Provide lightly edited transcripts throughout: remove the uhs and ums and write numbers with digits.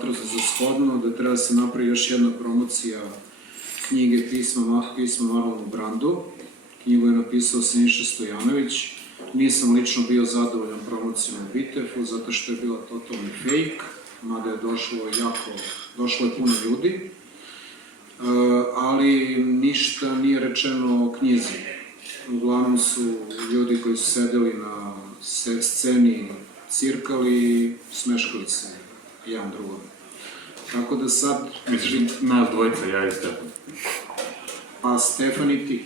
smatrao za shodno da treba se napravi još jedna promocija knjige pisma Marlonu Brandu. Knjigu je napisao Siniša Stojanović. Nisam lično bio zadovoljan promocijom u Bitefu, zato što je bila totalni fake, mada je došlo je puno ljudi, ali ništa nije rečeno o knjizi. Uglavnom su ljudi koji su sedeli na sceni cirkali i smeškali se jedan drugom. Tako da sad... Misliš, nas dvojica, ja i Stefan? Pa Stefan i ti.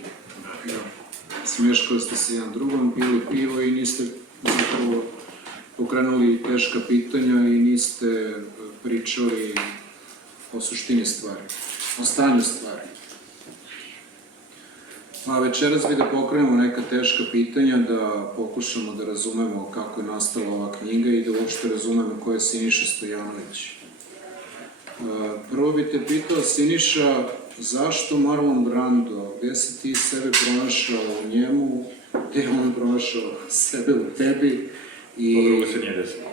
Smeškali ste se jedan drugom, pili pivo i niste zapravo pokrenuli teška pitanja i niste pričali o suštini stvari, o stanju stvari. Pa večeras bi da pokrenemo neka teška pitanja, da pokušamo da razumemo kako je nastala ova knjiga i da uopšte razumemo ko je Siniša Stojanović. Prvo bi te pitao, Siniša, zašto Marlon Brando? Gde si ti sebe pronašao u njemu? Gde je on pronašao sebe u tebi? Dobro se nije desilo.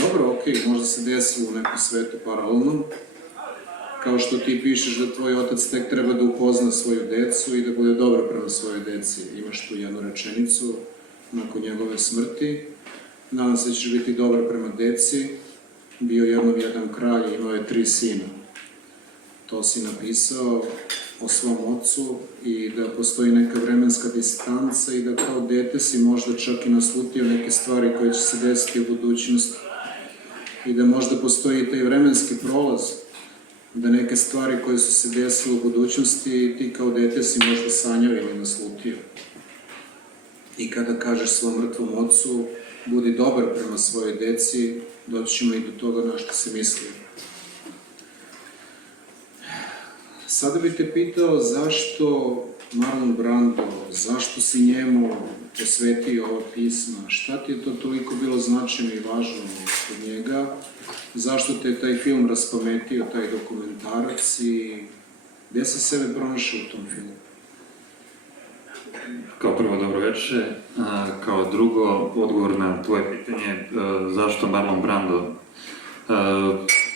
Dobro, okej, možda se desilo u nekom svetu paralelnom. Kao što ti pišeš da tvoj otac tek treba da upozna svoju decu i da bude dobar prema svojoj deci. Imaš tu jednu rečenicu nakon njegove smrti. Nadam se da ćeš biti dobar prema deci. Bio jednom jedan kralj, imao je 3 sina. To si napisao o svom ocu i da postoji neka vremenska distanca i da kao dete si možda čak i naslutio neke stvari koje će se desiti u budućnosti. I da možda postoji taj vremenski prolaz, da neke stvari koje su se desile u budućnosti ti kao dete si možda sanjao ili naslutio. I kada kažeš svom mrtvom ocu, budi dobar prema svojoj deci, doći ćemo i do toga na što se misli. Sada bih te pitao zašto Marlon Brando, zašto si njemu posvetio ova pisma, šta ti je to toliko bilo značajno i važno kod njega, zašto te je taj film raspametio, taj dokumentarac i gde si sebe pronašao u tom filmu? Kao prvo, dobro večer. Kao drugo, odgovor na tvoje pitanje, zašto Marlon Brando?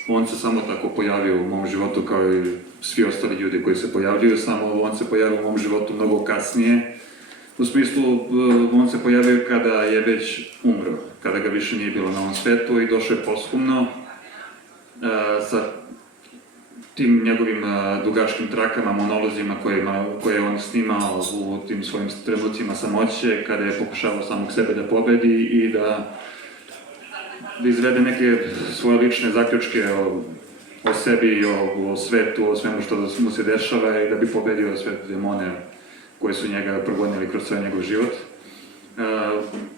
On se samo tako pojavio u mom životu kao i svi ostali ljudi koji se pojavljuju, samo on se pojavio u mom životu mnogo kasnije. U smislu, on se pojavio kada je već umro, kada ga više nije bilo na ovom svetu i došao je posthumno sa tim njegovim dugačkim trakama, monolozima koje je on snimao u tim svojim trenucima samoće, kada je pokušavao samog sebe da pobedi i da izvede neke svoje lične zaključke o sebi, o svetu, o svemu što mu se dešava i da bi pobedio sve demone koje su njega progonili kroz svoj njegov život.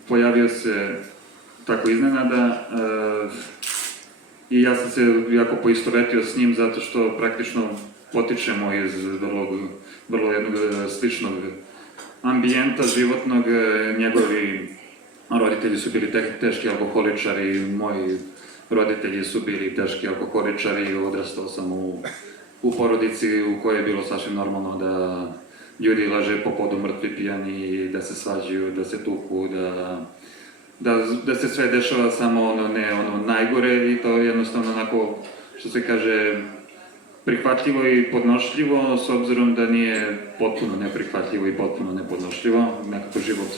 Pojavio se tako iznenada i ja sam se jako poistovetio s njim zato što praktično potičemo iz vrlo jednog sličnog ambijenta životnog. Njegovi roditelji su bili teški alkoholičari, moji roditelji su bili teški alkoholičari, odrastao sam u porodici u kojoj je bilo sasvim normalno da ljudi leže po podu mrtvi pijani, da se svađaju, da se tuku, da se sve dešava samo ono najgore i to jednostavno onako, što se kaže, prihvatljivo i podnošljivo, s obzirom da nije potpuno neprihvatljivo i potpuno nepodnošljivo. Nekako život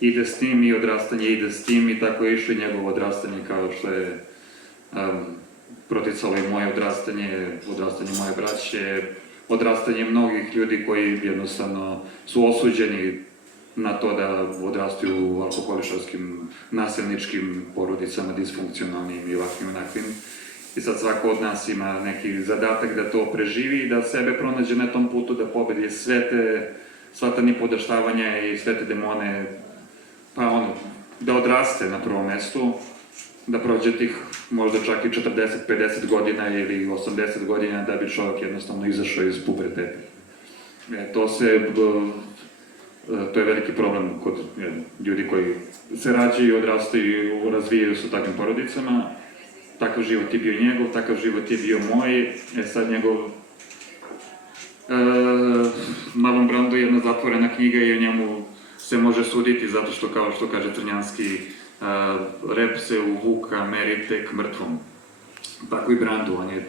ide s tim i odrastanje ide s tim i tako je išlo i njegovo odrastanje kao što je proticalo i moje odrastanje moje braće, odrastanje mnogih ljudi koji jednostavno su osuđeni na to da odrastaju u alkoholičarskim, nasilničkim porodicama, disfunkcionalnim i ovakvim onakvim. I sad svako od nas ima neki zadatak da to preživi i da sebe pronađe na tom putu, da pobedi sva ta nipodaštavanja i sve te demone, pa da odraste na prvom mestu, da prođe tih možda čak i 40-50 godina ili 80 godina da bi čovjek jednostavno izašao iz puberteta. To je veliki problem kod ljudi koji se rađaju, odrastaju i razvijaju se u takvim porodicama. Takav život je bio njegov, takav život je bio moj. Sad njegov Marlon Brando je jedna zatvorena knjiga i o njemu se može suditi zato što, kao što kaže Crnjanski, rep se u vuka meri tek mrtvom. tako i Brandu. On je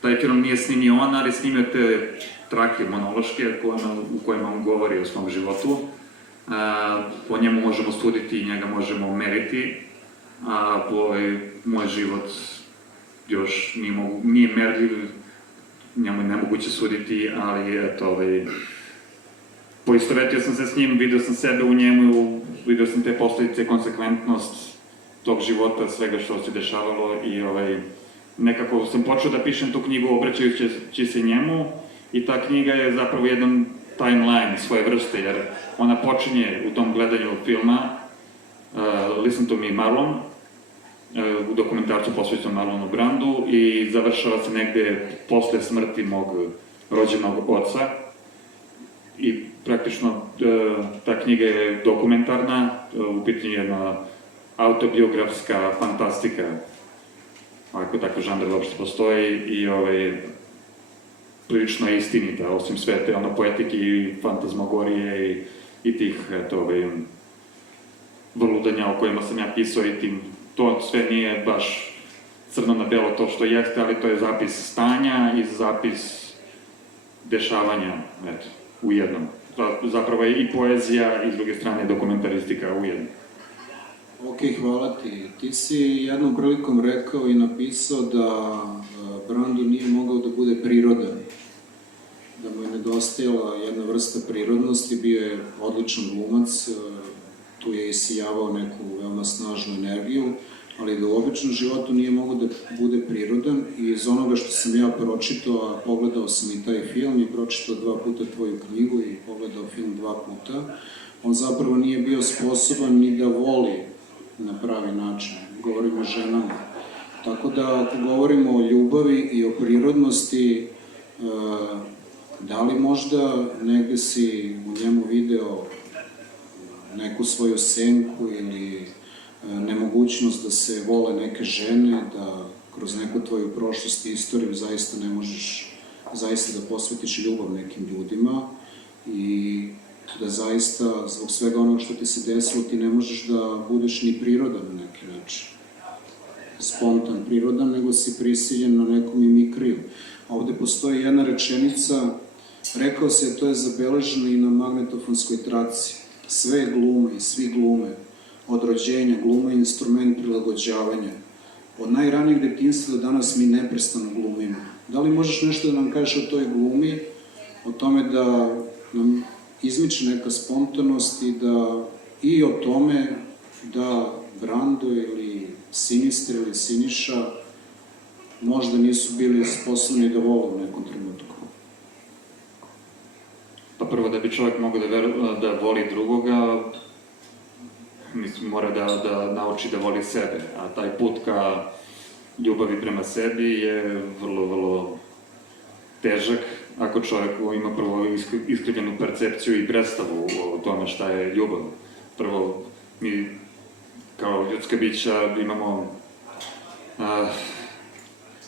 taj film nije snimio on, ali snimio te trake monološke u kojima on govori o svom životu. Po njemu možemo suditi i njega možemo meriti, a moj život još nije merljiv, njemu je nemoguće suditi, ali eto, poistovetio sam se s njim, vidio sam sebe u njemu, vidio sam te posljedice, konsekventnost tog života, svega što se dešavalo i nekako sam počeo da pišem tu knjigu obraćajući se njemu i ta knjiga je zapravo jedan timeline svoje vrste, jer ona počinje u tom gledanju filma Listen to me Marlon, u dokumentarcu posvećenom Marlonu Brandu i završava se negde posle smrti mog rođenog oca. I praktično ta knjiga je dokumentarna, u pitanju jedna autobiografska fantastika, ako takav žanr uopšte postoji i prilično je istinita, osim sve te poetike i fantazmagorije i tih vrludanja o kojima sam ja pisao i tim, to sve nije baš crno na belo to što jeste, ali to je zapis stanja i zapis dešavanja, eto, u jednom. Zapravo je i poezija i s druge strane dokumentaristika u jednom. Ok, hvala ti. Ti si jednom prilikom rekao i napisao da Brandu nije mogao da bude prirodan, da mu je nedostajala jedna vrsta prirodnosti, bio je odličan glumac, tu je isijavao neku veoma snažnu energiju, ali da u običnom životu nije mogao da bude prirodan i iz onoga što sam ja pročitao, a pogledao sam i taj film i pročitao 2 puta tvoju knjigu i pogledao film 2 puta, on zapravo nije bio sposoban ni da voli na pravi način, govorim o ženama. Tako da ako govorimo o ljubavi i o prirodnosti, da li možda negde si u njemu video neku svoju senku ili nemogućnost da se vole neke žene, da kroz neku tvoju prošlost i istoriju zaista ne možeš zaista da posvetiš ljubav nekim ljudima i da zaista zbog svega onog što ti se desilo ti ne možeš da budeš ni prirodan na neki način. Spontan prirodan, nego si prisiljen na nekom mimikriju. A ovde postoji jedna rečenica, rekao se, to je zabeleženo i na magnetofonskoj traci. Sve glume i svi glume, od rođenja gluma je instrument prilagođavanja. Od najranijeg detinjstva do danas mi neprestano glumimo. Da li možeš nešto da nam kažeš o toj glumi, o tome da nam izmiče neka spontanost i o tome da Brando ili Sinistra ili Siniša možda nisu bili sposobni da vole u nekom trenutku? Pa prvo, da bi čovjek mogao da voli drugoga, mora da nauči da voli sebe, a taj put ka ljubavi prema sebi je vrlo, vrlo težak ako čovjek ima prvo iskrivljenu percepciju i predstavu o tome šta je ljubav. Prvo, mi kao ljudska bića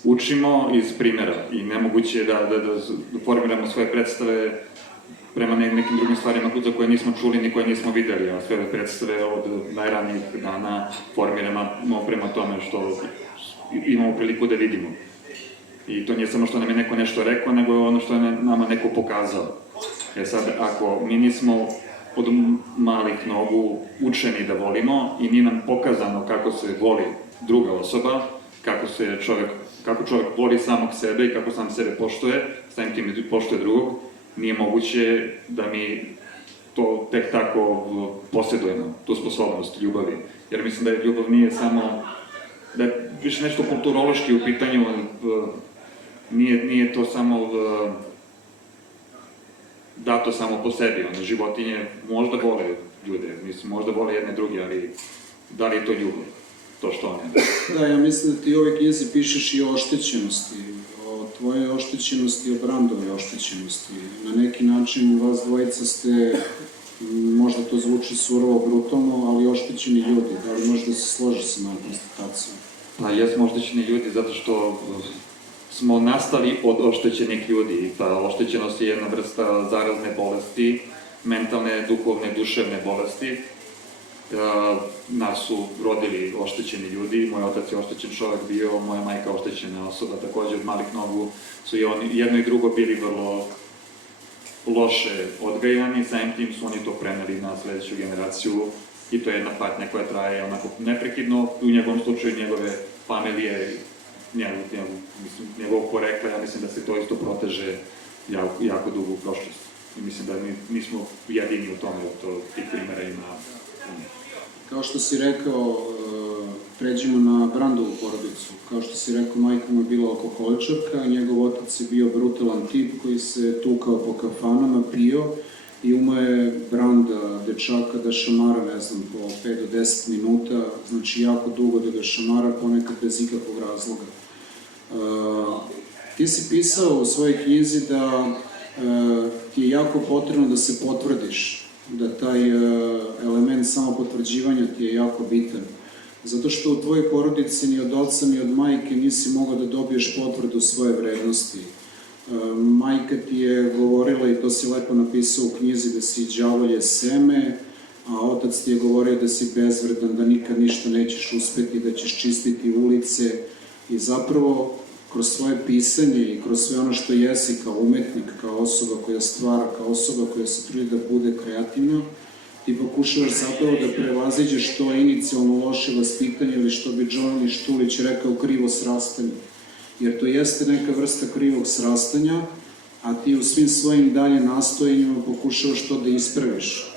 učimo iz primjera i nemoguće je da formiramo svoje predstave prema nekim drugim stvarima za koje nismo čuli ni koje nismo videli, a sve predstave od najranijih dana formiramo prema tome što imamo priliku da vidimo. I to nije samo što nam je neko nešto rekao, nego je ono što je nama neko pokazao. Sad, ako mi nismo od malih nogu učeni da volimo i nije nam pokazano kako se voli druga osoba, kako čovjek voli samog sebe i kako sam sebe poštuje, samim tim poštuje drugog, nije moguće da mi to tek tako posjedujemo, tu sposobnost ljubavi. Jer mislim da je ljubav nije samo, da je više nešto kulturološki u pitanju, nije to samo dato samo po sebi. Životinje možda vole ljude, možda vole jedne druge, ali da li je to ljubav? To što one. Da, ja mislim da ti u ovoj knjizi pišeš i o oštećenosti, o tvojoj oštećenosti, o Brandovoj oštećenosti. Na neki način vas dvojica ste, možda to zvuči surovo, brutalno, ali oštećeni ljudi. Da li možda se složiš sa mojom konstatacijom? Pa jesmo oštećeni ljudi zato što smo nastali od oštećenih ljudi. Ta oštećenost je jedna vrsta zarazne bolesti, mentalne, duhovne, duševne bolesti. Nas su rodili oštećeni ljudi, moj otac je oštećen čovjek bio, moja majka oštećena osoba, također od malih nogu su i oni, jedno i drugo bili vrlo loše odgajani, samim tim su oni to preneli na sljedeću generaciju i to je jedna patnja koja traje onako neprekidno, u njegovom slučaju njegove familije, njegovog porekla, ja mislim da se to isto proteže jako dugo u prošlosti. I mislim da nismo jedini u tome, tih primjera ima. Kao što si rekao, pređimo na Brandovu porodicu. Kao što si rekao, majka mu je bila alkoholičarka, njegov otac je bio brutalan tip koji se tukao po kafanama, pio i umeo je Branda, dečaka, da šamara, ne znam, po 5 do 10 minuta, znači jako dugo da ga šamara, ponekad bez ikakvog razloga. Ti si pisao u svojoj knjizi da ti je jako potrebno da se potvrdiš, da taj element samopotvrđivanja ti je jako bitan. Zato što u tvojoj porodici ni od oca ni od majke nisi mogao da dobiješ potvrdu svoje vrednosti. Majka ti je govorila, i to si lepo napisao u knjizi, da si đavolje seme, a otac ti je govorio da si bezvredan, da nikad ništa nećeš uspeti, da ćeš čistiti ulice. I zapravo, kroz svoje pisanje i kroz sve ono što jesi kao umetnik, kao osoba koja stvara, kao osoba koja se trudi da bude kreativna, ti pokušavaš zapravo da prevaziđeš to inicijalno loše vaspitanje ili što bi Johnny Štulić rekao krivo srastanje. Jer to jeste neka vrsta krivog srastanja, a ti u svim svojim dalje nastojanjima pokušavaš to da ispraviš,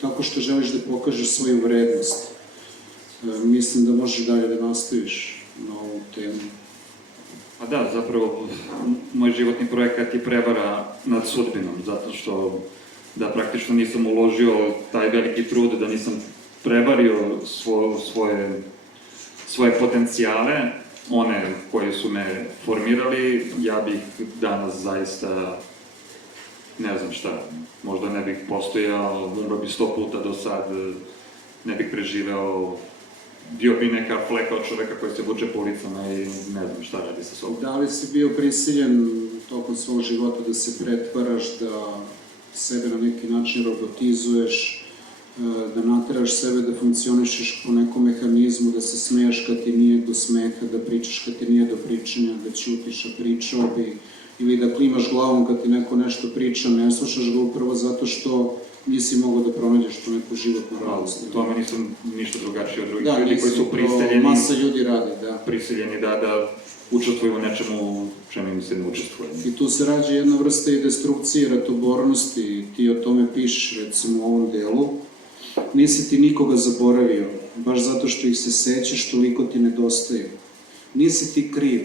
tako što želiš da pokažeš svoju vrednost. Mislim da možeš dalje da nastaviš na ovu temu. Pa da, zapravo, moj životni projekat je prevara nad sudbinom, zato što da praktično nisam uložio taj veliki trud, da nisam prevario svoje potencijale, one koje su me formirali, ja bih danas zaista, ne znam šta, možda ne bih postojao, umro bi 100 puta do sad, ne bih preživeo, bio bi neka fleka od čoveka koji se vuče po ulicama i ne znam šta radi sa sobom. Da li si bio prisiljen tokom svog života da se pretvaraš, da sebe na neki način robotizuješ, da nateraš sebe da funkcionišeš po nekom mehanizmu, da se smejaš kad ti nije do smeha, da pričaš kad ti nije do pričanja, da ćutiš, a pričao bi, ili da klimaš glavom kad ti neko nešto priča, ne slušaš ga upravo zato što nisi mogao da pronađeš tu neku životnu radost. U tome nisam ništa drugačiji od drugih ljudi koji su prisiljeni. Masa ljudi radi, da. Prisiljeni da učestvuju u nečemu čemu im se ne učestvuje. I tu se rađa jedna vrsta i destrukcije, ratobornosti, ti o tome pišeš recimo u ovom delu. Nisi ti nikoga zaboravio, baš zato što ih se sećaš, toliko ti nedostaje. Nisi ti kriv,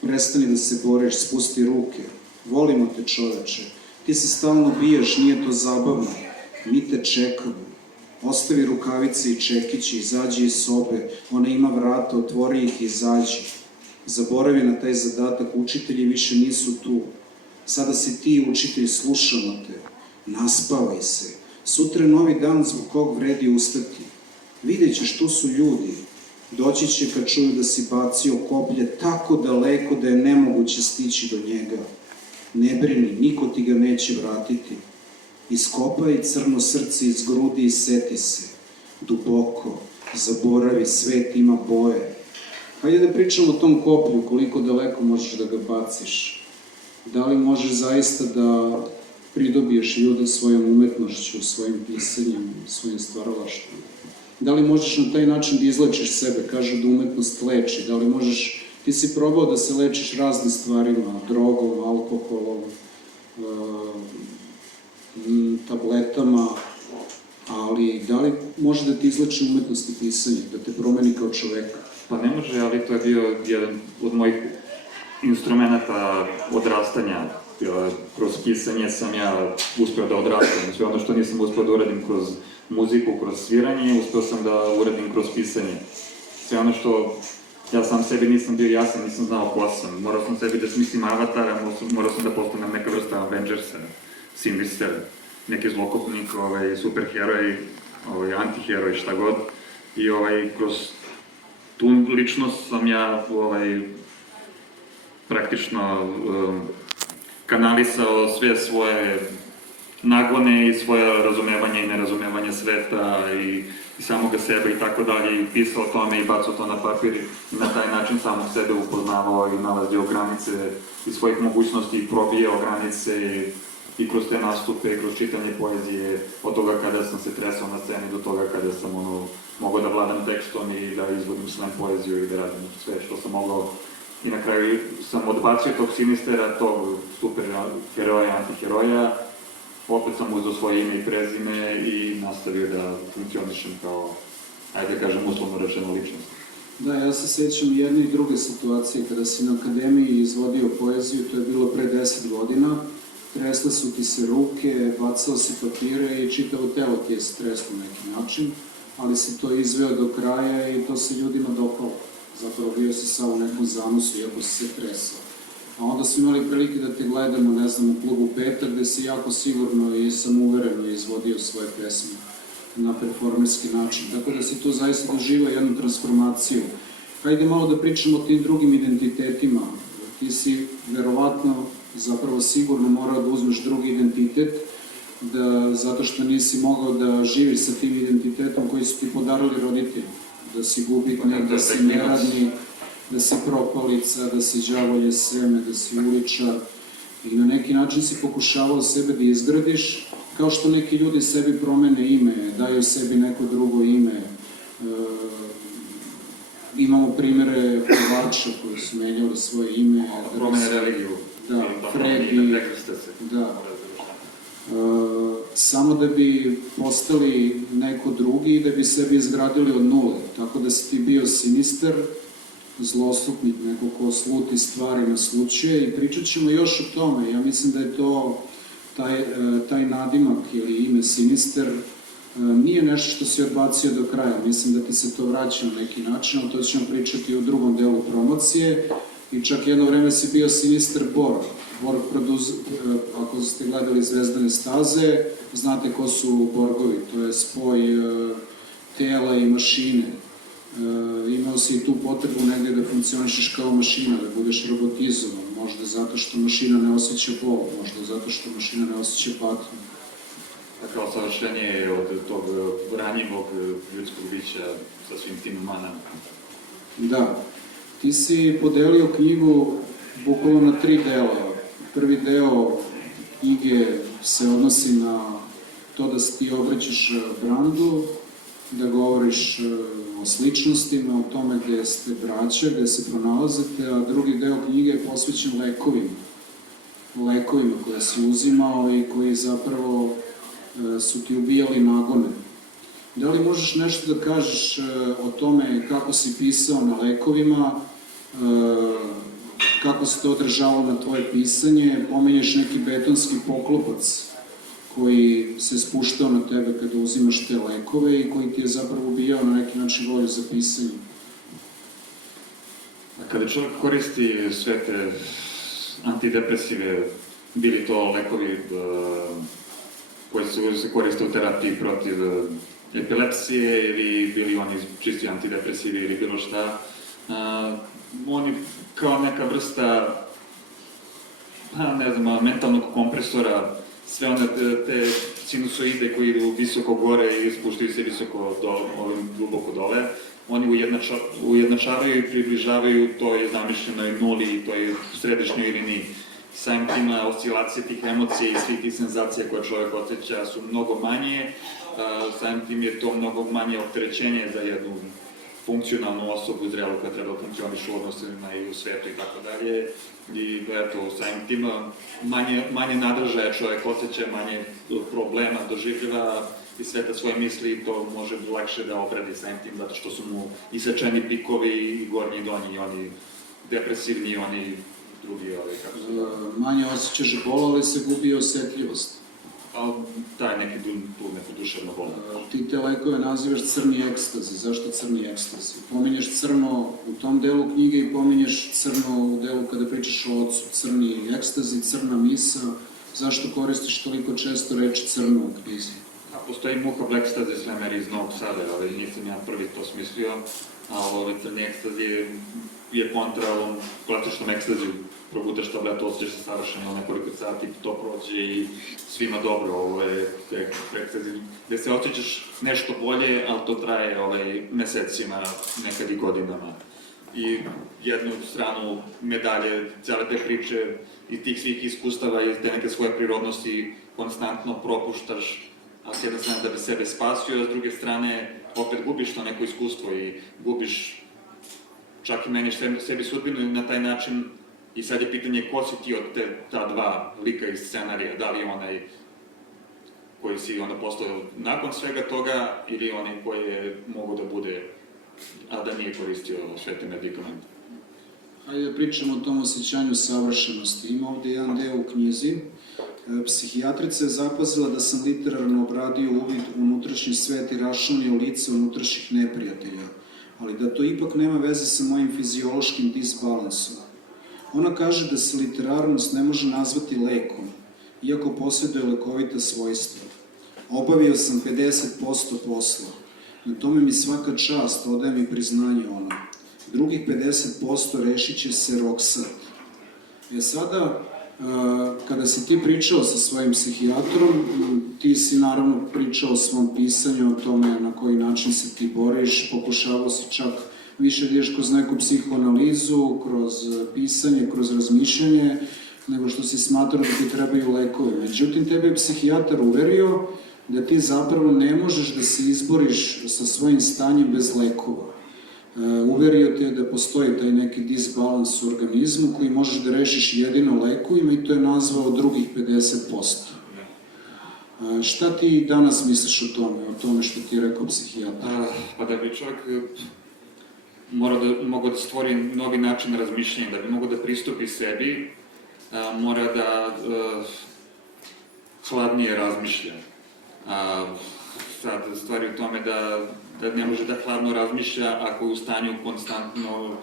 prestani da se boriš, spusti ruke. Volimo te, čoveče. Ti se stalno bijaš, nije to zabavno. Mi te čekamo. Ostavi rukavice i čekići, izađi iz sobe. Ona ima vrata, otvori ih i izađi. Zaboravi na taj zadatak, učitelji više nisu tu. Sada si ti, učitelj, slušamo te. Naspavaj se. Sutra je novi dan zbog kog vredi ustati. Vidjet ćeš, tu su ljudi. Doći će kad čuju da si bacio koplje tako daleko da je nemoguće stići do njega. Ne brini, niko ti ga neće vratiti. Iskopaj crno srce iz grudi i seti se. Duboko, zaboravi, svet ima boje. Hajde da pričamo o tom koplju, koliko daleko možeš da ga baciš. Da li možeš zaista da pridobiješ ljude svojom umetnošću, svojim pisanjem, svojim stvaralaštvom? Da li možeš na taj način da izlečiš sebe? Kažu da umetnost leči. Da li možeš... Ti si probao da se lečiš raznim stvarima, drogom, alkoholom, tabletama, ali da li može da ti izleči umetnost i pisanje, da te promeni kao čoveka? Pa ne može, ali to je bio jedan od mojih instrumenta odrastanja. Kroz pisanje sam ja uspeo da odrastam. Sve ono što nisam uspeo da uradim kroz muziku, kroz sviranje, uspeo sam da uradim kroz pisanje. Sve ono što ja sam sebi nisam bio jasan, nisam znao ko sam. Morao sam sebi da smislim avatara, morao sam da postanem neka vrsta Avengersa, Sinister, neki zlokopnik, superheroj, antiheroj, šta god. I kroz tu ličnost sam ja praktično kanalisao sve svoje naglone i svoje razumevanje i nerazumevanje sveta i samoga sebe i tako dalje, i pisao o tome i bacao to na papir i na taj način samog sebe upoznavao i nalazio granice i svojih mogućnosti i probijao granice i kroz te nastupe, kroz čitanje poezije, od toga kada sam se tresao na sceni do toga kada sam mogao da vladam tekstom i da izvodim slam poeziju i da radim sve što sam mogao. I na kraju sam odbacio tog Sinistera, tog super heroja, antiheroja, opet sam uzeo svoje ime i prezime i nastavio da funkcionišem kao, ajde da kažem, uslovno rečeno ličnost. Da, ja se sjećam jedne i druge situacije kada si na akademiji izvodio poeziju, to je bilo pre 10 godina, tresle su ti se ruke, bacao si papire i čitavo telo ti je se treslo na neki način, ali si to izveo do kraja i to se ljudima dopalo. Zapravo bio si samo u nekom zanosu, iako si se tresao. A onda smo imali prilike da te gledamo, ne znam, u klubu Petar, gde si jako sigurno i samouvereno izvodio svoje pesme na performerski način. Tako da si tu zaista doživao jednu transformaciju. Hajde malo da pričamo o tim drugim identitetima. Ti si verovatno, zapravo sigurno morao da uzmeš drugi identitet, zato što nisi mogao da živiš sa tim identitetom koji su ti podarili roditelji. Da si gubitnik, da si neradni, da si propalica, da si đavolje seme, da si uličar. I na neki način si pokušavao sebe da izgradiš, kao što neki ljudi sebi promene ime, daju sebi neko drugo ime. Imamo primere pevača koji su menjali svoje ime. Promene religiju. Da, Fredi. Da. Samo da bi postali neko drugi i da bi sebi izgradili od nule. Tako da si ti bio Sinister, zlostupnik, neko ko sluti stvari naslućuje, i pričat ćemo još o tome. Ja mislim da je to, taj nadimak ili ime Sinister nije nešto što si odbacio do kraja. Mislim da ti se to vraća na neki način, ali to ćemo pričati u drugom delu promocije. I čak jedno vreme si bio Sinister Borg. Borg ako ste gledali Zvezdane staze, znate ko su Borgovi, to je spoj tela i mašine. Imao si i tu potrebu negdje da funkcionišeš kao mašina, da budeš robotizovan, možda zato što mašina ne osjeća bol, možda zato što mašina ne osjeća patnju. Kao savršenje od tog ranjivog ljudskog bića sa svim tim manama. Da. Ti si podelio knjigu bukvalno na 3 dela. Prvi deo knjige se odnosi na to da ti obraćaš Brandu, da govoriš o sličnostima, o tome gde ste braća, gde se pronalazite, a drugi deo knjige je posvećen lekovima. Lekovima koje si uzimao i koji zapravo su ti ubijali nagone. Da li možeš nešto da kažeš o tome kako si pisao na lekovima, kako se to održavalo na tvoje pisanje? Pomenješ neki betonski poklopac koji se spuštao na tebe kada uzimaš te lekove i koji ti je zapravo ubijao na neki način volju za pisanje. Kada čovjek koristi sve te antidepresive, bili to lekovi koji se koriste u terapiji protiv epilepsije ili bili oni čisti antidepresivi ili bilo šta, oni kao neka vrsta, ne znam, mentalnog kompresora, sve one te sinusoide koji idu visoko gore i spuštaju se visoko duboko dole, oni ujednačavaju i približavaju toj zamišljenoj nuli, toj središnjoj liniji. Samim tim oscilacije tih emocija i svih tih senzacija koje čovjek osjeća su mnogo manje, samim tim je to mnogo manje opterećenje za jednu funkcionalnu osobu zrelu koja treba funkcioniš u odnosima i u svetu i tako dalje. I eto, samim tim manje nadržaja čovjek osjeća, manje problema doživljava i sveta svoje misli i to može lakše da obradi samim tim zato što su mu isečeni pikovi i gornji i donji, i oni depresivni i oni drugi, kako se zove. Manje osjećaš bol, ali se gubi osjetljivost. Taj neku duševno bol. Ti te lekove nazivaš crni ekstazi. Zašto crni ekstazi? Pominješ crno u tom delu knjige i pominješ crno u delu kada pričaš o ocu. Crni ekstazi, crna misa. Zašto koristiš toliko često reči crno u knjizi? Postoji Muha Blackstazi Slemer iz Novog Sada, ali nisam ja prvi to smislio. a ovo crni ekstazi je kontra ovom klasičnom ekstaziju. Probutaš tabletu, osjećaš se savršeno, nekoliko sati to prođe i svima dobro, ovo je ekstazi gde se osjećaš nešto bolje, ali to traje mesecima, nekad i godinama. I jednu stranu medalje, cijele te priče i tih svih iskustava i te neke svoje prirodnosti konstantno propuštaš, a s jedne strane da bi sebe spasio, a s druge strane opet gubiš to neko iskustvo i gubiš, čak i meniš sebi sudbinu i na taj način. I sad je pitanje ko si ti od ta dva lika iz scenarija, da li je onaj koji si onda postao nakon svega toga ili onaj koji je mogu da bude, a da nije koristio sve te medikamente. Hajde da pričamo o tom osjećanju savršenosti. Ima ovde jedan deo u knjizi. Psihijatrica je zapazila da sam literarno obradio uvid u unutrašnji svet i raščlanio lice unutrašnjih neprijatelja, ali da to ipak nema veze sa mojim fiziološkim disbalansom. Ona kaže da se literarnost ne može nazvati lekom, iako posjeduje lekovita svojstva. Obavio sam 50% posla. Na tome mi svaka čast, odaje mi priznanje ona. Drugih 50% rešit će se Roksat. Sada, kada si ti pričao sa svojim psihijatrom, ti si naravno pričao o svom pisanju, o tome na koji način se ti boriš, pokušavao si čak više da ideš kroz neku psihoanalizu, kroz pisanje, kroz razmišljanje, nego što si smatrao da ti trebaju lekovi. Međutim, tebe je psihijatar uverio da ti zapravo ne možeš da se izboriš sa svojim stanjem bez lekova. Uverio te da postoji taj neki disbalans u organizmu koji možeš da rešiš jedino lekovima i to je nazvao drugih 50%. Šta ti danas misliš o tome što ti je rekao psihijatar? Pa da bi čovjek mogo da stvori novi način razmišljenja, da bi mogo da pristupi sebi, mora da hladnije razmišlja. Sad, stvari u tome da ne može da hladno razmišlja ako je u stanju konstantno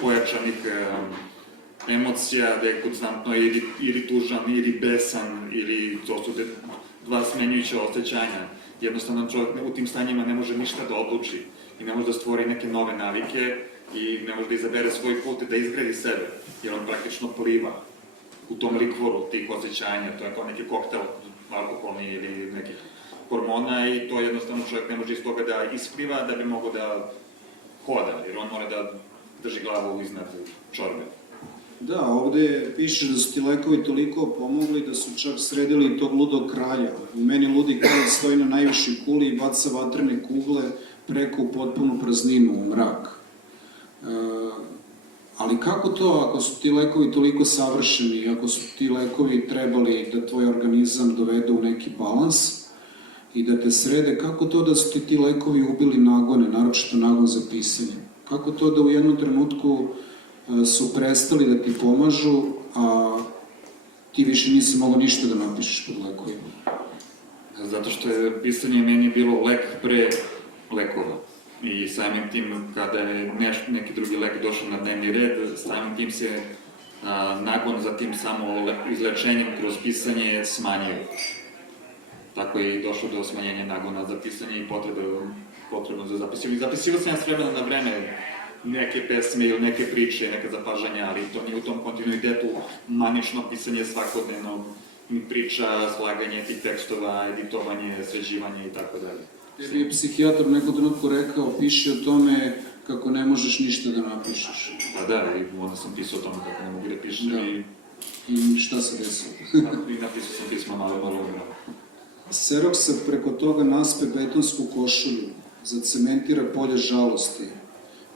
pojačanih emocija, da je konstantno ili tužan, ili besan, ili to su dva smenjujuća osjećanja. Jednostavno čovjek u tim stanjima ne može ništa da odluči i ne može da stvori neke nove navike i ne može da izabere svoj put i da izgradi sebe, jer on praktično pliva u tom likvoru tih osjećanja, to je kao neki koktel alkoholni ili nekih hormona i to jednostavno čovjek ne može iz toga da ispliva da bi mogo da hoda, jer on mora da drži glavu iznad čorbe. Da, ovde piše da su ti lekovi toliko pomogli da su čak sredili tog ludog kralja. U meni ludi kralj stoji na najvišoj kuli i baca vatrene kugle preko u potpunu prazninu, u mrak. Ali kako to, ako su ti lekovi toliko savršeni, ako su ti lekovi trebali da tvoj organizam dovedu u neki balans i da te srede, kako to da su ti lekovi ubili nagone, naročito nagon za pisanje? Kako to da u jednom trenutku su prestali da ti pomažu, a ti više nisi mogao ništa da napišeš pod lekovima? Zato što je pisanje meni bilo lek pre lekova. I samim tim, kada je neki drugi lek došao na dnevni red, samim tim se nagon za tim samo izlečenjem kroz pisanje smanjio. Tako je i došlo do smanjenja nagona za pisanje i potrebno za zapisivanje. Zapisivao sam ja s vremena na vreme neke pesme ili neke priče, neke zapažanja, ali to nije u tom kontinuitetu manično pisanje svakodnevno, priča, slaganje tih tekstova, editovanje, sređivanje i tako dalje. Tebi je psihijatar u nekom trenutku rekao, piši o tome kako ne možeš ništa da napišeš. Pa da, i onda sam pisao o tome kako ne mogu da pišem i šta se desilo? I napisao sam pismo malo. Seroksa preko toga naspe betonsku košulju, zacementira polje žalosti,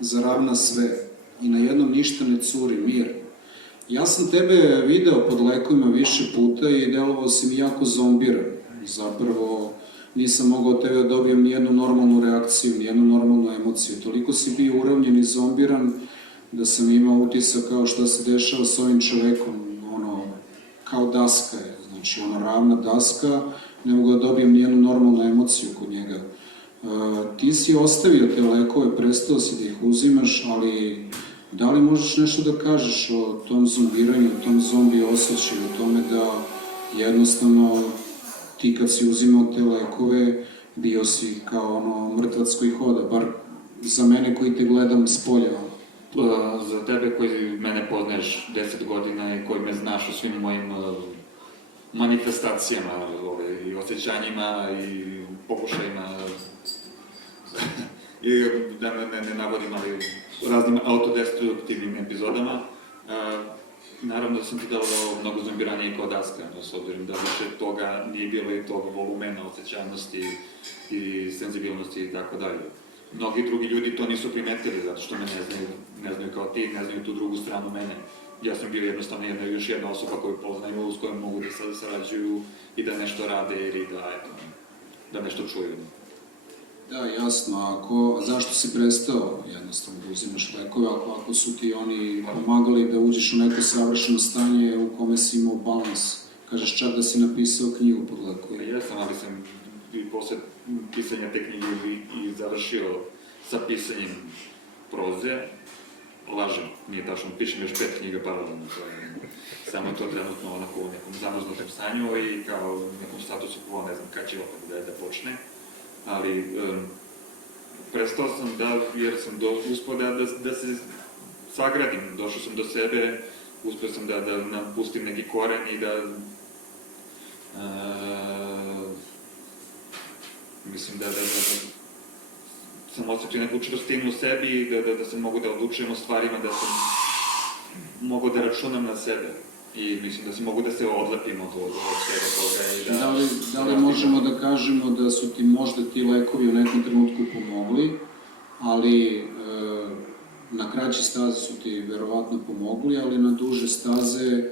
zaravna sve i na jednom ništa ne curi, mir. Ja sam tebe video pod lekovima više puta i delovao si mi jako zombiran. Zapravo nisam mogao od tebe da dobijem nijednu normalnu reakciju, nijednu normalnu emociju. Toliko si bio uravnjen i zombiran da sam imao utisak kao šta se dešava s ovim čovekom, kao daska je, znači ravna daska, ne mogu da dobijem nijednu normalnu emociju kod njega. Ti si ostavio te lekove, prestao si da ih uzimaš, ali da li možeš nešto da kažeš o tom zombiranju, o tom zombi osjećaju, o tome da jednostavno ti kad si uzimao te lekove, bio si kao mrtvac koji hoda, bar za mene koji te gledam s polja. Za tebe koji mene poznaješ 10 godina i koji me znaš u svim mojim manifestacijama i osjećanjima i pokušajima i da ne navodim, ali raznim autodestruktivnim epizodama. Naravno da sam ti dao mnogo zombiranja i kao daska, s obzirom da više toga nije bilo i tog volumena, osjećajnosti i senzibilnosti i tako dalje. Mnogi drugi ljudi to nisu primetili, zato što me ne znaju kao ti, ne znaju tu drugu stranu mene. Ja sam bio jednostavno još jedna osoba koju poznaju, s kojom mogu da sarađuju i da nešto rade ili da nešto čuju. Da, jasno. Zašto si prestao jednostavno da uzimaš lekove, ako su ti oni pomagali da uđeš u neko savršeno stanje u kome si imao balans? Kažeš čak da si napisao knjigu pod lekove. Jesam, ali sam i posle pisanja te knjige i završio sa pisanjem proze. Lažem, nije tačno, pišem još 5 knjiga paralelno. Samo je to trenutno onako u nekom zamrznutom stanju i kao u nekom statusu quo, ne znam kad će opet da počne. Ali prestao sam jer sam uspio da se sagradim, došao sam do sebe, uspio sam da napustim neki koren i da mislim da sam osjetio neku čvrstinu u sebi, da se mogu da odlučujem o stvarima, da sam mogu da računam na sebe. I mislim da si mogu da se odlepimo od svega toga. Da li možemo da kažemo da su ti možda ti lekovi u nekom trenutku pomogli, ali na kraće staze su ti verovatno pomogli, ali na duže staze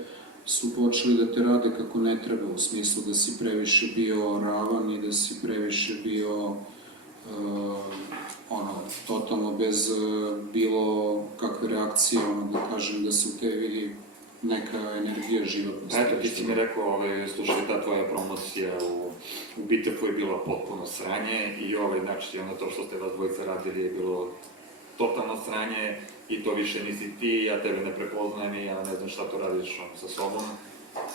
su počeli da te rade kako ne treba, u smislu da si previše bio ravan i da si previše bio totalno bez bilo kakve reakcije, da kažem da se u tebi vidi neka energija životnosti. Eto, ti si mi rekao, slušaj, ta tvoja promocija u Bitefu je bila potpuno sranje i znači to što ste vas dvojica radili je bilo totalno sranje i to više nisi ti, ja tebe ne prepoznajem i ja ne znam šta to radiš sa sobom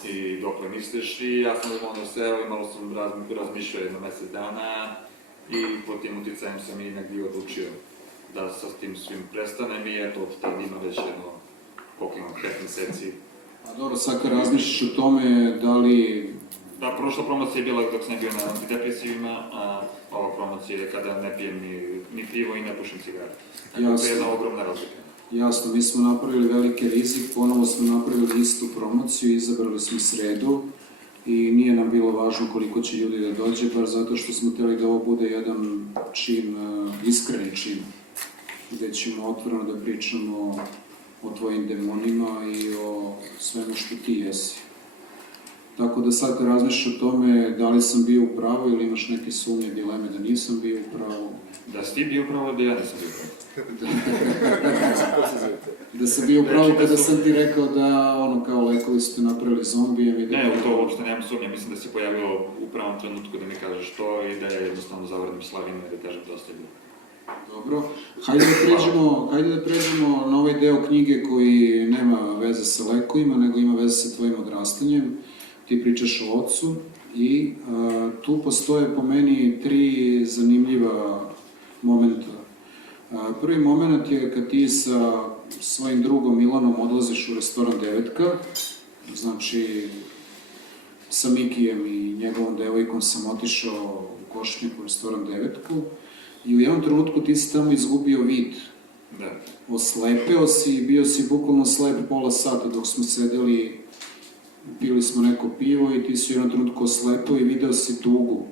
i dokle misliš i ja sam seo i malo sam razmišljao jedno mesec dana i pod tim uticajem sam i negdje odlučio da sa tim svim prestanem i eto, od tada ima već jedno imam 5 meseci. A dobro, sad kad razmišljaš o tome, da li... Da, prošla promocija je bila dok sam bio na antidepresivima, a ova promocija je kada ne pijem ni pivo i ne pušim cigare. To je jedna ogromna razlika. Jasno, mi smo napravili veliki rizik, ponovo smo napravili istu promociju, izabrali smo sredu i nije nam bilo važno koliko će ljudi da dođe, bar zato što smo hteli da ovo bude jedan čin, iskreni čin, gde ćemo otvoreno da pričamo o tvojim demonima i o svemu što ti jesi. Tako da sad kad razmišljaš o tome da li sam bio u pravu ili imaš neke sumnje, dileme da nisam bio u pravu. Da si ti bio u pravu, da ja nisam bio u pravu. Da sam bio u pravu kada sam ti rekao da kao lekovi ste napravili zombijem i da... Ne, u to uopšte nemam sumnje, mislim da si pojavio u pravom trenutku da mi kažeš to i da je jednostavno zavrnim slavinu i da kažem dosta je bilo. Dobro, hajde da pređemo na ovaj deo knjige koji nema veze sa lekovima, nego ima veze sa tvojim odrastanjem. Ti pričaš o ocu i tu postoje po meni 3 zanimljiva momenta. Prvi moment je kad ti sa svojim drugom Milanom odlaziš u restoran Devetka, znači sa Mikijem i njegovom devojkom sam otišao u Košutnjaku u restoran Devetku i u jednom trenutku ti si tamo izgubio vid. Da. Oslepeo si i bio si bukvalno slep pola sata dok smo sedeli, pili smo neko pivo i ti si u jednom trenutku oslepeo i video si tugu.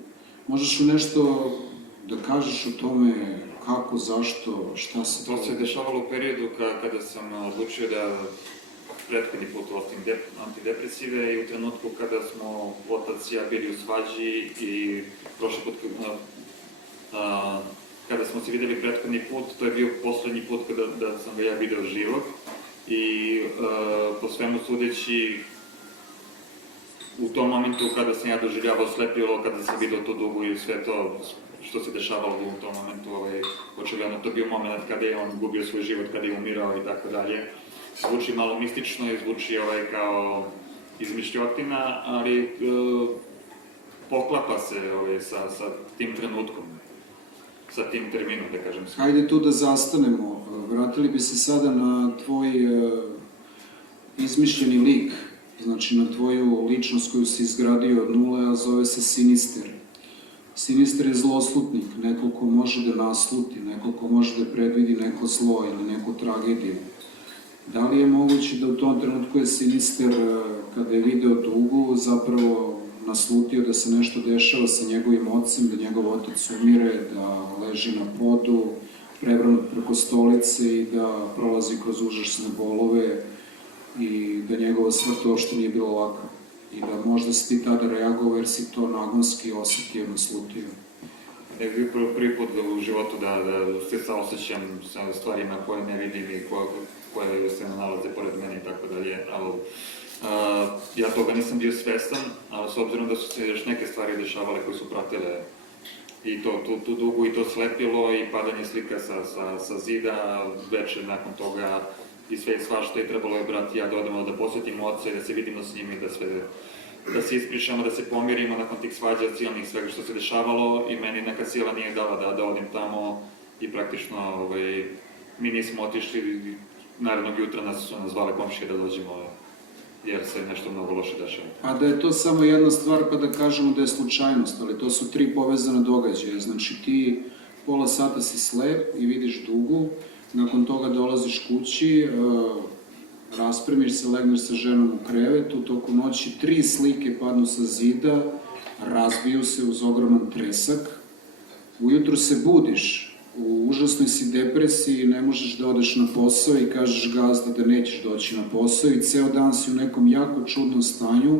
Možeš li nešto da kažeš o tome kako, zašto, šta se to... To se dešavalo u periodu kada sam odlučio da prethodni put ostim antidepresive i u trenutku kada smo otac i ja bili u svađi i prošli put kada smo se videli prethodni put, to je bio poslednji put da sam ga ja video živog i po svemu sudeći u tom momentu kada sam ja doživljavao slepilo, kada sam vidio to dugu i sve to što se dešavalo u tom momentu, očigledno to bio moment kada je on gubio svoj život, kada je umirao i tako dalje. Zvuči malo mistično i zvuči kao izmišljotina, ali poklapa se sa tim trenutkom. sa tim terminom, da kažem. Hajde tu da zastanemo. Vratili bi se sada na tvoj izmišljeni lik, znači na tvoju ličnost koju si izgradio od nule, a zove se Sinister. Sinister je zloslutnik, neko ko može da nasluti, neko ko može da predvidi neko zlo ili neku tragediju. Da li je moguće da u tom trenutku je Sinister, kada je video tugu, zapravo naslutio da se nešto dešava sa njegovim ocem, da njegov otac umire, da leži na podu, prebranut preko stolice i da prolazi kroz užasne bolove i da njegova smrt uopšte nije bila laka. I da možda si ti tada reagovao jer si to nagonski osetio, naslutio. Ne bih prvi put u životu da se saosećam sa stvarima koje ne vidim i koje se nalaze pored mene i tako dalje, ali ja toga nisam bio svestan, ali s obzirom da su se još neke stvari dešavale koje su pratile i tu dugu i to slepilo i padanje slika sa zida, večer nakon toga i sve i svašta i trebalo je brat i ja da odemo da posjetimo oca i da se vidimo s njim i da se ispričamo, da se pomirimo nakon tih svađa silnih svega što se dešavalo i meni neka sila nije dala da odim tamo i praktično mi nismo otišli, narednog jutra nas su zvale komšije da dođemo jer se nešto mnogo loše dešava. A da je to samo jedna stvar pa da kažemo da je slučajnost, ali to su tri povezane događaje. Znači ti pola sata si slep i vidiš dugu, nakon toga dolaziš kući, raspremiš se, legneš sa ženom u krevet, u toku noći 3 slike padnu sa zida, razbiju se uz ogroman tresak, ujutru se budiš, u užasnoj si depresiji, ne možeš da odeš na posao i kažeš gazdi da nećeš doći na posao i ceo dan si u nekom jako čudnom stanju,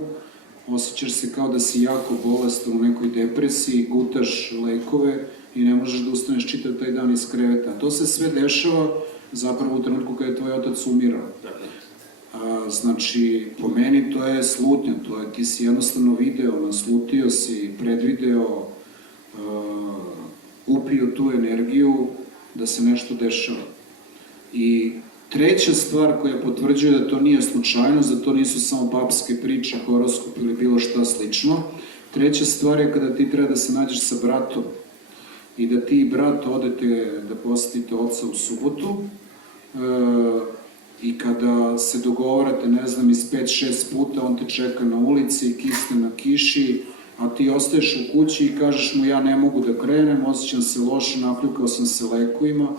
osjećaš se kao da si jako bolestan u nekoj depresiji, gutaš lekove i ne možeš da ustaneš čitav taj dan iz kreveta. To se sve dešava zapravo u trenutku kada je tvoj otac umirao. Znači, po meni to je slutnja, ti si jednostavno video, naslutio si, predvideo, upio tu energiju da se nešto dešava. I treća stvar koja potvrđuje da to nije slučajnost, da to nisu samo babske priče, horoskop ili bilo šta slično, treća stvar je kada ti treba da se nađeš sa bratom i da ti i brat odete da posetite oca u subotu i kada se dogovarate, ne znam, iz 5-6 puta, on te čeka na ulici, kisne na kiši, a ti ostaješ u kući i kažeš mu ja ne mogu da krenem, osjećam se loše, napljukao sam se lekovima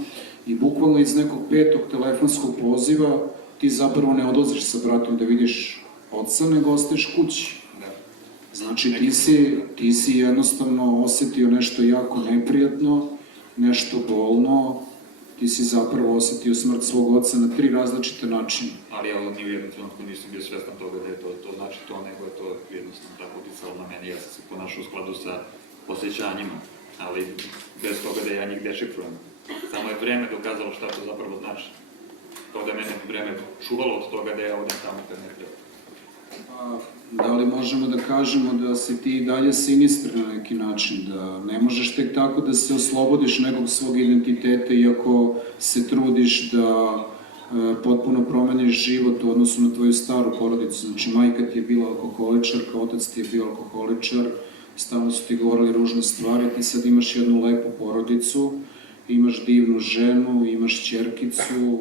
i bukvalno iz nekog 5. telefonskog poziva ti zapravo ne odlaziš sa bratom da vidiš oca, nego ostaješ kući. Znači ti si jednostavno osetio nešto jako neprijatno, nešto bolno, ti si zapravo osetio smrt svog oca na 3 različite načina. Ali ja ni u jednom trenutku nisam bio svestan toga da je to znači to, nego je to jednostavno tako uticalo na meni. Ja sam se ponašao u skladu sa osjećanjima, ali bez toga da ja njih dešifrujem. Samo je vreme dokazalo šta to zapravo znači. To da mene vreme čuvalo od toga da ja odem tamo kad ne treba. Da li možemo da kažemo da si ti i dalje Sinister na neki način, da ne možeš tek tako da se oslobodiš nekog svog identiteta iako se trudiš da potpuno promeniš život u odnosu na tvoju staru porodicu. Znači, majka ti je bila alkoholičarka, otac ti je bio alkoholičar, stalno su ti govorili ružne stvari, ti sad imaš jednu lepu porodicu, imaš divnu ženu, imaš ćerkicu,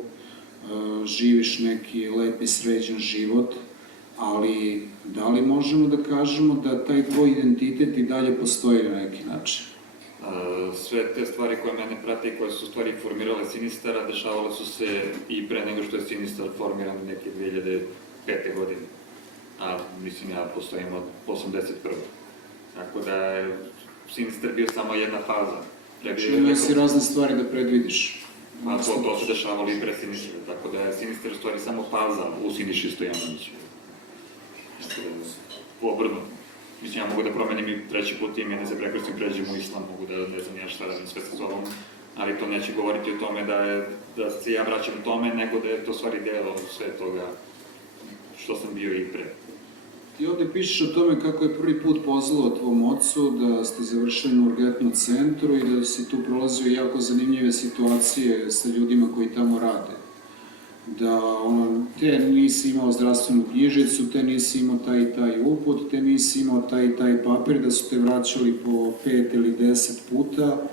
živiš neki lepi, sređen život, ali da li možemo da kažemo da taj tvoj identitet i dalje postoji na neki način? Sve te stvari koje mene prate i koje su stvari formirale Sinistera, dešavale su se i pre nego što je Sinister formiran neke 2005. godine. A mislim ja postojim od 81. Tako da je Sinister bio samo jedna faza. Činio si razne stvari da predvidiš. A to se dešavalo i pre Sinistera, tako da je Sinister u stvari samo faza u Siniši Stojanoviću. Obrnuto. Mislim, ja mogu da promenim i 3. put ime, ne se prekrstim, pređem u islam, mogu da ne znam ja šta radim sve sa sobom, ali to neće govoriti o tome da se ja vraćam tome, nego da je to stvari delo sve toga što sam bio i pre. Ti ovde pišeš o tome kako je prvi put pozvao tvom ocu, da ste završili na urgentnom centru i da si tu prolazio jako zanimljive situacije sa ljudima koji tamo rade. Da te nisi imao zdravstvenu knjižicu, te nisi imao taj i taj uput, te nisi imao taj i taj papir, da su te vraćali po 5 ili 10 puta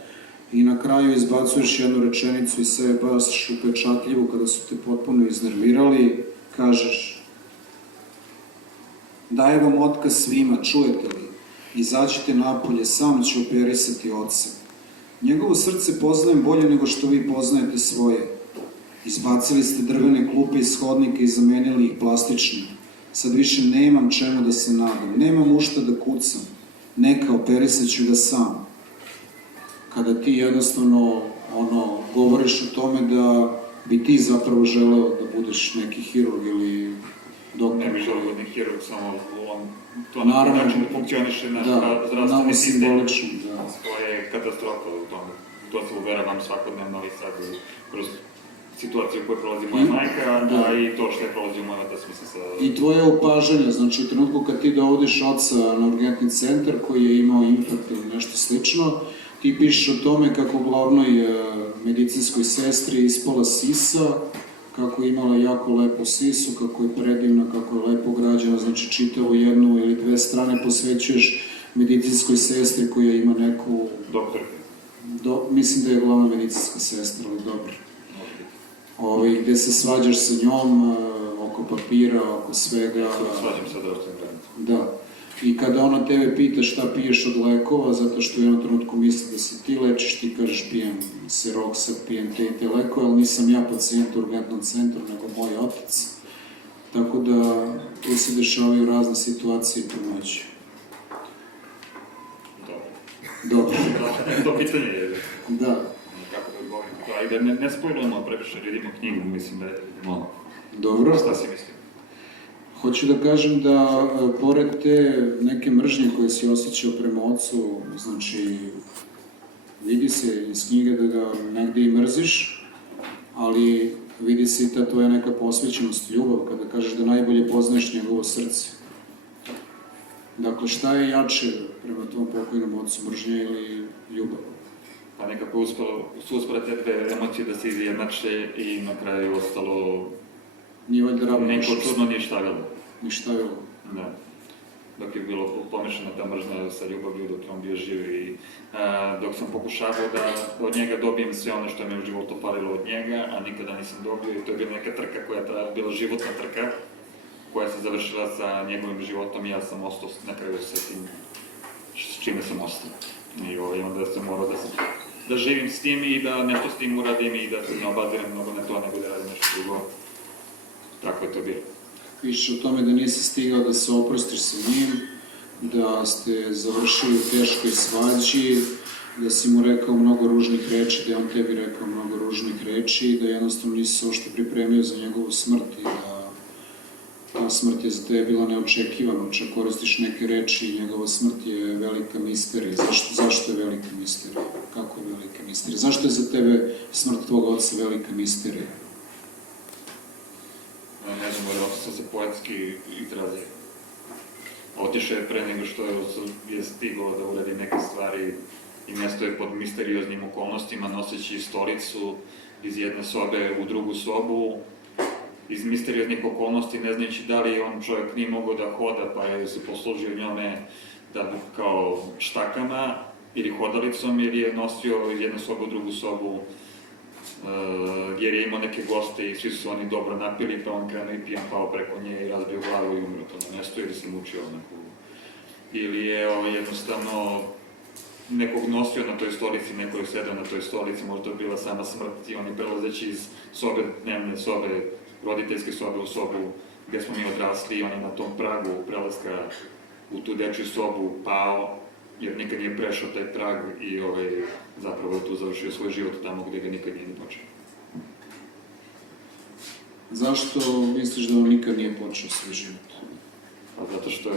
i na kraju izbacuješ jednu rečenicu iz sebe baš upečatljivu kada su te potpuno iznervirali, kažeš: daje vam otkaz svima, čujete li? Izađite napolje, sam ću operisati oca. Njegovo srce poznajem bolje nego što vi poznajete svoje. Izbacili ste drvene klupe iz hodnika i zamenili ih plastičnim. Sad više nemam čemu da se nadam, nemam u šta da kucam. Neka, operisat ću ga sam. Kada ti jednostavno govoriš o tome da bi ti zapravo želeo da budeš neki hirurg ili doktor. Ne bi želeo da neki hirurg, samo to Naravno, način da funkcioniše naš zdravstveni sistem. simbolično, da. To je katastrofa u tome. To se uveravam svakodnevno i sad kroz situaciju koju prolazi moja majka, a i to što je prolazio moj otac, mislim sa... I tvoje opažanje, znači u trenutku kad ti dovodiš oca na urgentni centar koji je imao infarkt ili nešto slično, ti pišeš o tome kako glavnoj medicinskoj sestri ispala sisa, kako je imala jako lepu sisu, kako je predivna, kako je lepo građena, znači čitavu jednu ili dve strane posvećuješ medicinskoj sestri koja ima neku... Doktorka. Mislim da je glavna medicinska sestra, ali dobro. Gde se svađaš sa njom, oko papira, oko svega... Svađam sa zdravstvenim radnicom. Da. I kada ona tebe pita šta piješ od lekova, zato što u jednom trenutku misli da se ti lečiš, ti kažeš pijem Seroxat, pijem te lekove, ali nisam ja pacijent u urgentnom centru, nego moj otac. Tako da tu se dešavaju razne situacije pomoći. Dobro. To pitanje je. Da. Kako da odgovorim? I da ne spojlujemo previše, jer idemo knjigu, mislim da je malo. Dobro. Šta si mislim? Hoću da kažem da, pored te neke mržnje koje si osjećao prema ocu, znači, vidi se iz knjige da ga negde i mrziš, ali vidi se i ta tvoja neka posvećenost, ljubav, kada kažeš da najbolje poznaješ njegovo srce. Dakle, šta je jače prema tom pokojnom ocu, mržnje ili ljubav? Pa nekako su uspore te dve emocije da se izjednače i na kraju ostalo... Nije valjda ravnodušnost. Neko čudno ništavilo. Ništavilo. Da. Dok je bilo pomešana ta mržnja sa ljubavlju, dok je on bio živ i dok sam pokušavao da od njega dobijem sve ono što me u životu falilo od njega, a nikada nisam dobio i to je bila neka trka koja je bila životna trka, koja se završila sa njegovim životom i ja sam ostao na kraju sa tim s čime sam ostao. I onda sam morao da živim s tim i da nešto s tim uradim i da se ne obadirem mnogo na to nego da radim nešto drugo. Tako je to bilo. Pišeš o tome da nisi stigao da se oprostiš sa njim, da ste završili u teškoj svađi, da si mu rekao mnogo ružnih reči, da je on tebi rekao mnogo ružnih reči i da jednostavno nisi se ošto pripremio za njegovu smrt i da ta smrt je za tebe bila neočekivana, čak koristiš neke reči i njegova smrt je velika misterija. Zašto je velika misterija? Kako je velika misterija? Zašto je za tebe smrt tvog oca velika misterija? Ne znam, vjerojatno sam se poetski izrazio. Otišao je pre nego što je stigao da uradi neke stvari i mesto je pod misterioznim okolnostima, noseći stolicu iz jedne sobe u drugu sobu, iz misterioznih okolnosti, ne znajući da li on čovjek nije mogao da hoda, pa je se poslužio njome kao štakama ili hodalicom, jer je nosio iz jedne sobe u drugu sobu, jer je imao neke goste i svi su oni dobro napili, pa on krenuo i pijan pao preko nje i razbio glavu i umro to na mjestu ili se mučio onako. Ili je jednostavno nekog nosio na toj stolici, neko je sedao na toj stolici, možda je bila sama smrt i on je prelazeći iz sobe, dnevne sobe, roditeljske sobe u sobu gdje smo mi odrasli i on je na tom pragu prelaska u tu dečju sobu pao, jer nikad nije prešao taj prag i zapravo je tu završio svoj život tamo gdje ga nikad nije počeo. Zašto misliš da on nikad nije počeo svoj život? Pa zato što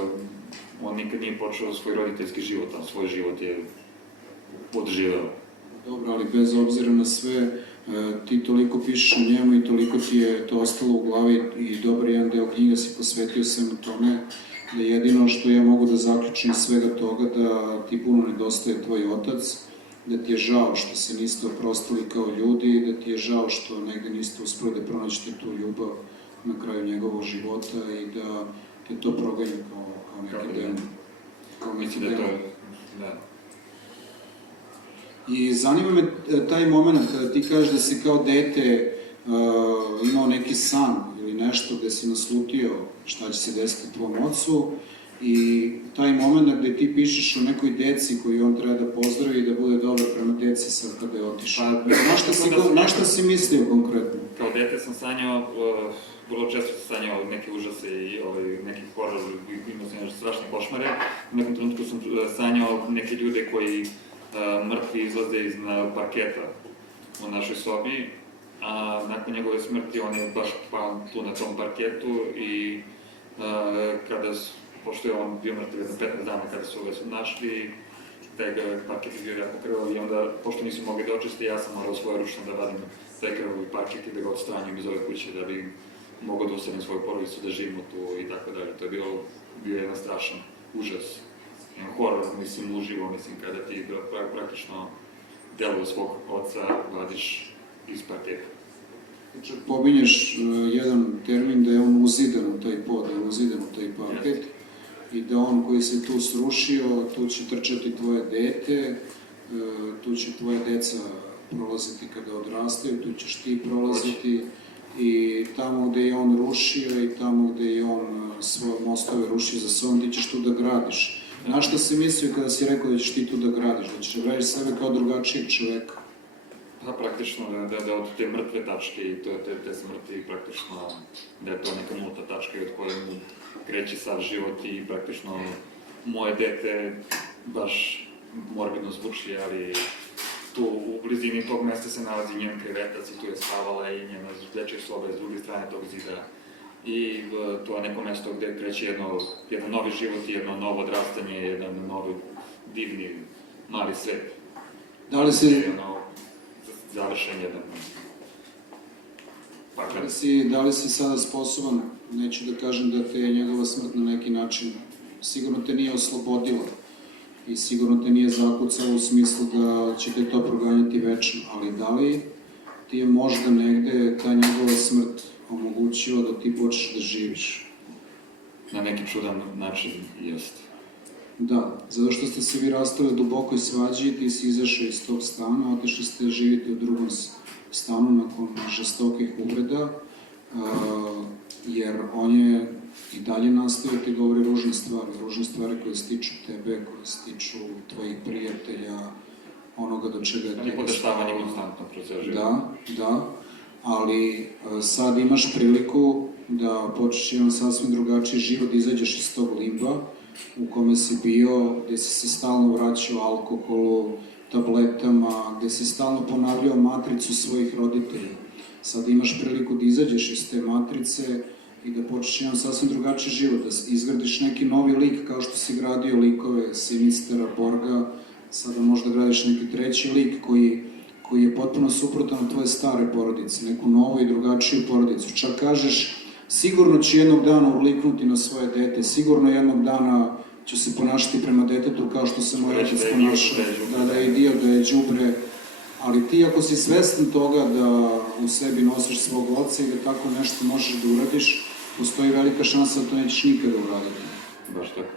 on nikad nije počeo svoj roditeljski život, a svoj život je odživeo. Dobro, ali bez obzira na sve, ti toliko pišeš o njemu i toliko ti je to ostalo u glavi i dobar jedan deo knjiga si posvetio svemu tome, da jedino što ja mogu da zaključim svega toga da ti puno nedostaje tvoj otac, da ti je žao što se niste oprostili kao ljudi i da ti je žao što negde niste uspeli da pronaćete tu ljubav na kraju njegovog života i da te to proganja kao neki demon. Mislim da je to, da. I zanima me taj moment kada ti kažeš da si kao dete imao neki san ili nešto gde si naslutio šta će se desiti tvom ocu i taj moment gde ti pišeš o nekoj deci koju on treba da pozdravi i da bude dobro prema deci sad kada je otišao. Na šta si mislio konkretno? Kao dete sam sanjao, vrlo često sam sanjao neke užase i neki horor, imao sam strašne košmare. U nekom trenutku sam sanjao neke ljude koji mrtvi izlaze iz parketa u našoj sobi, a nakon njegove smrti on je baš pao tu na tom parketu i pošto je on bio mrtav jedno 15 dana kada su ga našli, taj parket je bio jako krvav i onda, pošto nisu mogli da očiste, ja sam morao svoje ručno da vadim taj krvavi parket i da ga odstranjim iz ove kuće da bi mogao da ostavim svoju porodicu, da živimo tu i tako dalje. To je bio jedan strašan užas. Horor, mislim, uživo, mislim, kada ti praktično delo svog oca vadiš iz parketa. Pominješ jedan termin da je on uzidan u taj pod, da je uzidan u taj parket i da on koji se tu srušio, tu će trčati tvoje dete, tu će tvoje deca prolaziti kada odrastaju, tu ćeš ti prolaziti i tamo gde je on rušio i tamo gde je on svoje mostove rušio za sobom, ti ćeš tu da gradiš. Na šta si mislio kada si rekao da ćeš ti tu da gradiš, da ćeš da gradiš sebe kao drugačijeg čoveka? Pa praktično da od te mrtve tačke i te smrti praktično da je to neka nulta tačka od koje mu kreće sav život i praktično moje dete baš morbidno zvuči, ali tu u blizini tog mesta se nalazi njen krevetac i tu je spavala i njena dečja soba s druge strane tog zida. I to je neko mesto gde kreće jedan novi život i jedno novo odrastanje, jedan novi divni mali svet. Završen jedan pakad. Da li si sada sposoban, neću da kažem da te njegova smrt na neki način sigurno te nije oslobodila i sigurno te nije zakucala u smislu da će te to proganjati večno, ali da li ti je možda negde ta njegova smrt omogućila da ti počneš da živiš? Na neki čudan način jeste. Da, zato što ste se vi rastali u dubokoj svađi, ti si izašao iz tog stana, otišli ste živjeti u drugom stanu nakon žestokih uvreda, jer on je i dalje nastavio ti govori ružne stvari koje se tiču tebe, koje se tiču tvojih prijatelja, onoga do čega je tebe stalo. Nepodeštavanje konstantno kroz život. Da, ali sad imaš priliku da počneš jedan sasvim drugačiji život, da izađeš iz tog limba u kome si bio, gde si se stalno vraćao alkoholu, tabletama, gde si stalno ponavljao matricu svojih roditelja. Sad imaš priliku da izađeš iz te matrice i da počneš jedan sasvim drugačiji život, da izgradiš neki novi lik kao što si gradio likove Sinistera, Borga, sada možda gradiš neki treći lik koji je potpuno suprotan tvoje stare porodice, neku novu i drugačiju porodicu. Čak kažeš, sigurno ću jednog dana urliknuti na svoje dete, sigurno jednog dana ću se ponašati prema detetu kao što se moj otac ponašao, da je dio, da je đubre, ali ti ako si svestan toga da u sebi nosiš svog oca i da tako nešto možeš da uradiš, postoji velika šansa da to nećeš nikada uraditi. Baš tako.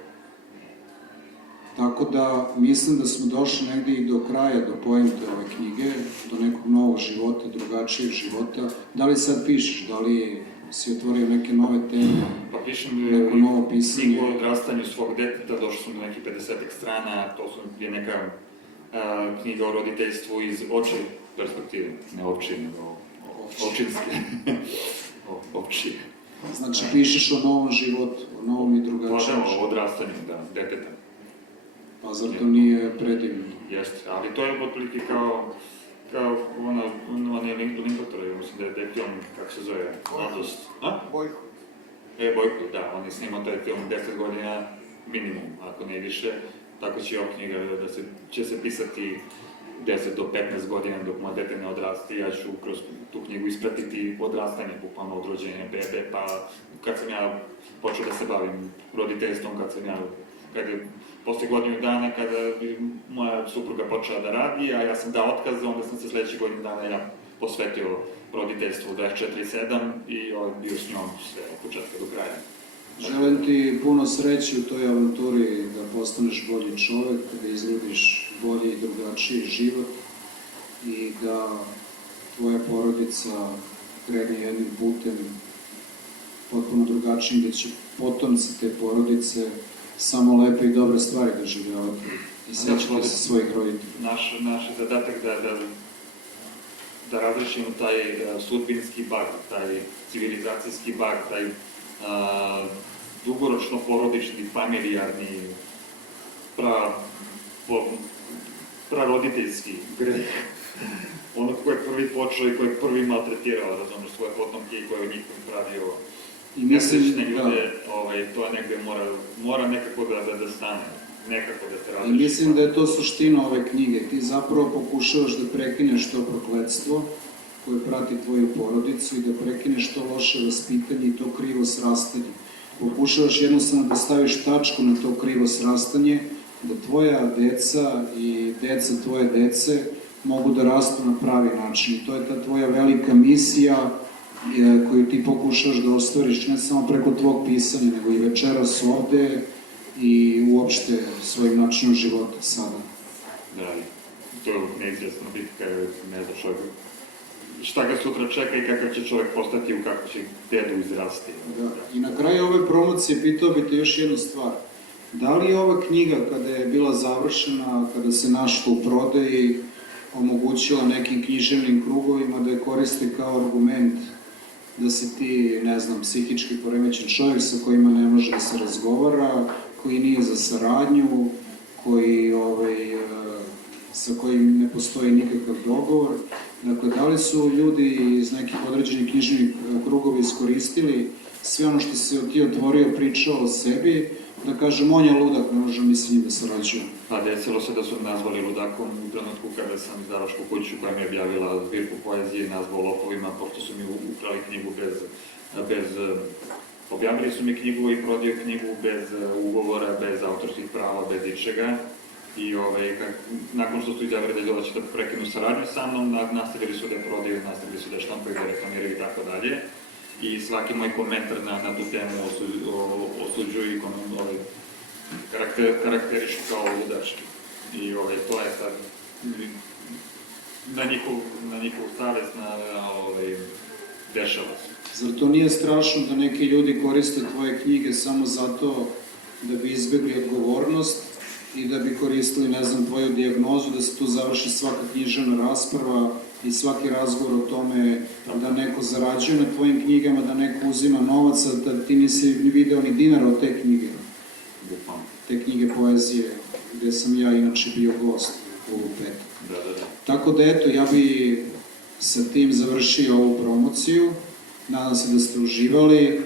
Tako da mislim da smo došli negde i do kraja, do poente ove knjige, do nekog novog života, drugačijeg života. Da li sad pišeš, da li si otvorio neke nove teme, pa pišem neko novo pisanje? Knjigu o odrastanju svog deteta, došli smo do nekih 50 strana, to je neka knjiga o roditeljstvu iz očije perspektive, ne općije, nego općinske. Općije. Znači pišeš o novom životu, o novom i drugačijem životu. O odrastanju, da, deteta. Pa zar to nije predivno? Jeste, ali to je otprilike kao one Linkotora, mislim da je film, kako se zove, Mladost. Bojko. Bojko, da, on je snimao taj film 10 godina minimum, ako ne više, tako će i ova knjiga da će se pisati 10 do 15 godina dok moje dete ne odrasti, ja ću kroz tu knjigu ispratiti odrastanje, bukvalno od rođenja bebe, pa kad sam ja počeo da se bavim roditeljstvom, kad je posle godinu dana kada moja supruga počela da radi, a ja sam dao otkaz, onda sam se sledećih godinu dana ja posvetio roditeljstvu 24/7 i bio s njom sve od početka do kraja. Želim ti puno sreće u toj avanturi da postaneš bolji čovek, da izgradiš bolji i drugačiji život, i da tvoja porodica krene jednim putem potpuno drugačijim, gde će potomci te porodice samo lepe i dobre stvari doživljavati i sećati se svojih roditelja. Naš je zadatak da razrešimo taj sudbinski bag, taj civilizacijski bag, taj dugoročno porodični, familijarni, praroditeljski greh. Onog ko je prvi počeo i ko je prvi maltretirao, razumiješ, svoje potomke i ko je od njih pravio nesrećne ljude, to je negde mora nekako da stane, nekako da se razreši. I mislim da je to suština ove knjige. Ti zapravo pokušavaš da prekineš to prokletstvo koje prati tvoju porodicu i da prekineš to loše vaspitanje i to krivo srastanje. Pokušavaš jednostavno da staviš tačku na to krivo srastanje, da tvoja deca i deca tvoje dece mogu da rastu na pravi način. I to je ta tvoja velika misija koju ti pokušaš da ostvariš ne samo preko tvog pisanja, nego i večeras ovde i uopšte svojim načinom života sada. Da, to je neizvjesna bitka, ne znaš šta ga sutra čeka i kakav će čovjek postati, u kako će dedu izrasti. Da. I na kraju ove promocije pitao bih te još jednu stvar. Da li je ova knjiga, kada je bila završena, kada se našla u prodaji, omogućila nekim književnim krugovima da je koriste kao argument da si ti, ne znam, psihički poremećen čovjek sa kojima ne može da se razgovara, koji nije za saradnju, sa kojim ne postoji nikakav dogovor. Dakle, da li su ljudi iz nekih određenih književnih krugova iskoristili sve ono što si ti otvorio, pričao o sebi, da kažem, on je ludak, ne možemo mi s njim da sarađujemo. Pa desilo se da su me nazvali ludakom u trenutku kada sam izdavačku kuću koja mi je objavila zbirku poezije nazvao lopovima, pošto su mi ukrali knjigu objavili su mi knjigu i prodio knjigu bez ugovora, bez autorskih prava, bez ičega. I nakon što su izjavili da će da prekinu saradnju sa mnom, nastavili su da je prodaju, nastavili su da je štampaju, da reklamiraju i tako dalje. I svaki moj komentar na tu temu osuđuju i karakterišu kao ludački. I to je sad na njihov savest, dešava se. Zar to nije strašno da neki ljudi koriste tvoje knjige samo zato da bi izbjegli odgovornost i da bi koristili, ne znam, tvoju dijagnozu, da se tu završi svaka književna rasprava i svaki razgovor o tome da neko zarađuje na tvojim knjigama, da neko uzima novaca, da ti nisi video ni dinara od te knjige. Te knjige poezije, gde sam ja inače bio gost u petak. Tako da eto, ja bi sa tim završio ovu promociju. Nadam se da ste uživali.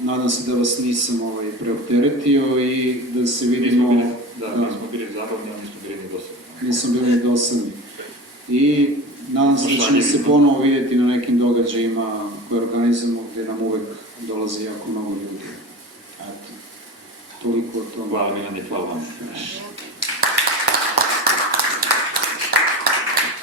Nadam se da vas nisam preopteretio i da se vidimo... Nismo bili zabavni, ali nismo bili ni dosadni. Nisam bili ni dosadni. I nadam se da ćemo se ponovo vidjeti na nekim događajima koje organizujemo, gde nam uvek dolazi jako mnogo ljudi. Eto, toliko o tome. Hvala Milane, hvala vam.